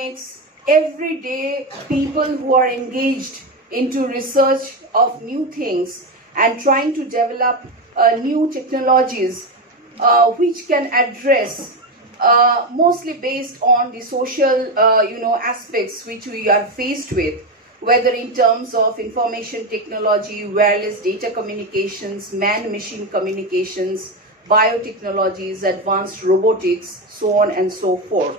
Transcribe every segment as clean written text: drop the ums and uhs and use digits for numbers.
electronics, every day people who are engaged into research of new things and trying to develop new technologies which can address mostly based on the social aspects which we are faced with, whether in terms of information technology, wireless data communications, man-machine communications, biotechnologies, advanced robotics, so on and so forth.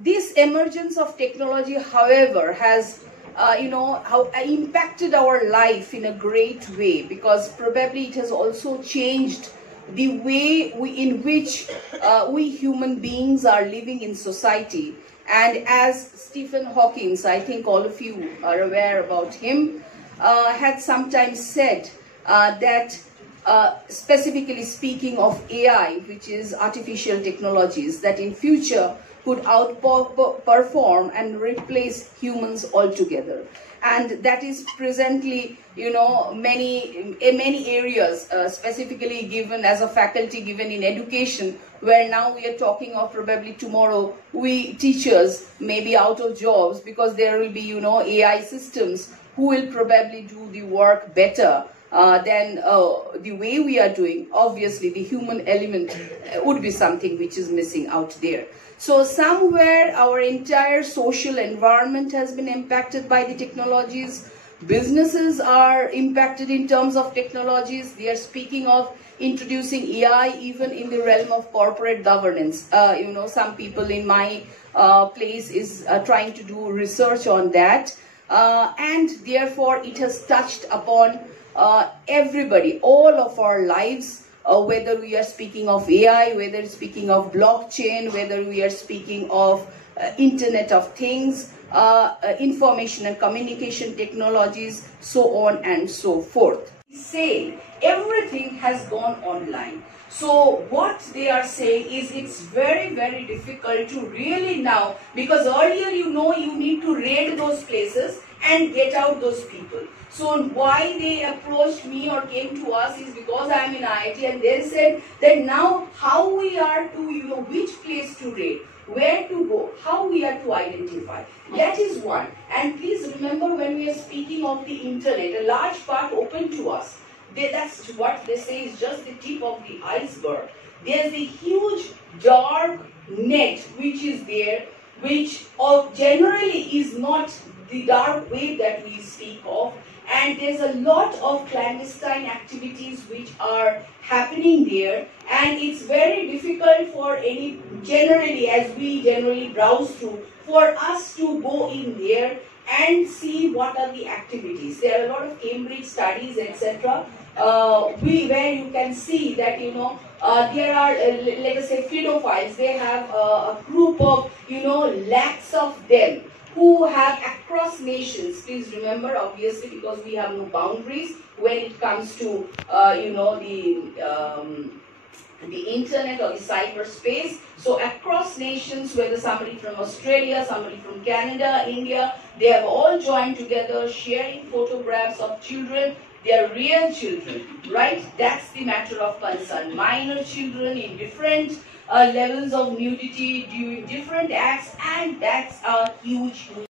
This emergence of technology, however, has impacted our life in a great way, because probably it has also changed the way in which we human beings are living in society. And as Stephen Hawking, I think all of you are aware about him, had sometimes said that specifically speaking of AI, which is artificial technologies, that in future could outperform and replace humans altogether. And that is presently, many areas, specifically given as a faculty given in education, where now we are talking of probably tomorrow we teachers may be out of jobs because there will be, AI systems who will probably do the work better than the way we are doing. Obviously, the human element would be something which is missing out there. So somewhere our entire social environment has been impacted by the technologies. Businesses are impacted in terms of technologies. They are speaking of introducing AI even in the realm of corporate governance. Some people in my place is trying to do research on that. And therefore it has touched upon everybody, all of our lives, whether we are speaking of AI, whether speaking of blockchain, whether we are speaking of Internet of Things, information and communication technologies, so on and so forth. Say everything has gone online. So what they are saying is it's very, very difficult to really now, because earlier you need to raid those places and get out those people. So why they approached me or came to us is because I am in IIT, and they said that now how we are to, which place to raid, where to go, how we are to identify. That is one. And please remember, when we are speaking of the internet, a large part open to us. That's what they say is just the tip of the iceberg. There's a huge dark net which is there, which generally is not the dark web that we speak of. And there's a lot of clandestine activities which are happening there, and it's very difficult for generally, as we generally browse through, for us to go in there and see what are the activities. There are a lot of Cambridge studies, etc., where you can see that, there are, let us say, pedophiles. They have a group of, lakhs of them, who have across nations. Please remember, obviously, because we have no boundaries when it comes to, the internet or the cyberspace. So across nations, whether somebody from Australia, somebody from Canada, India, they have all joined together, sharing photographs of children. They are real children, right? That's the matter of concern. Minor children in different levels of nudity, doing different acts, and that's a huge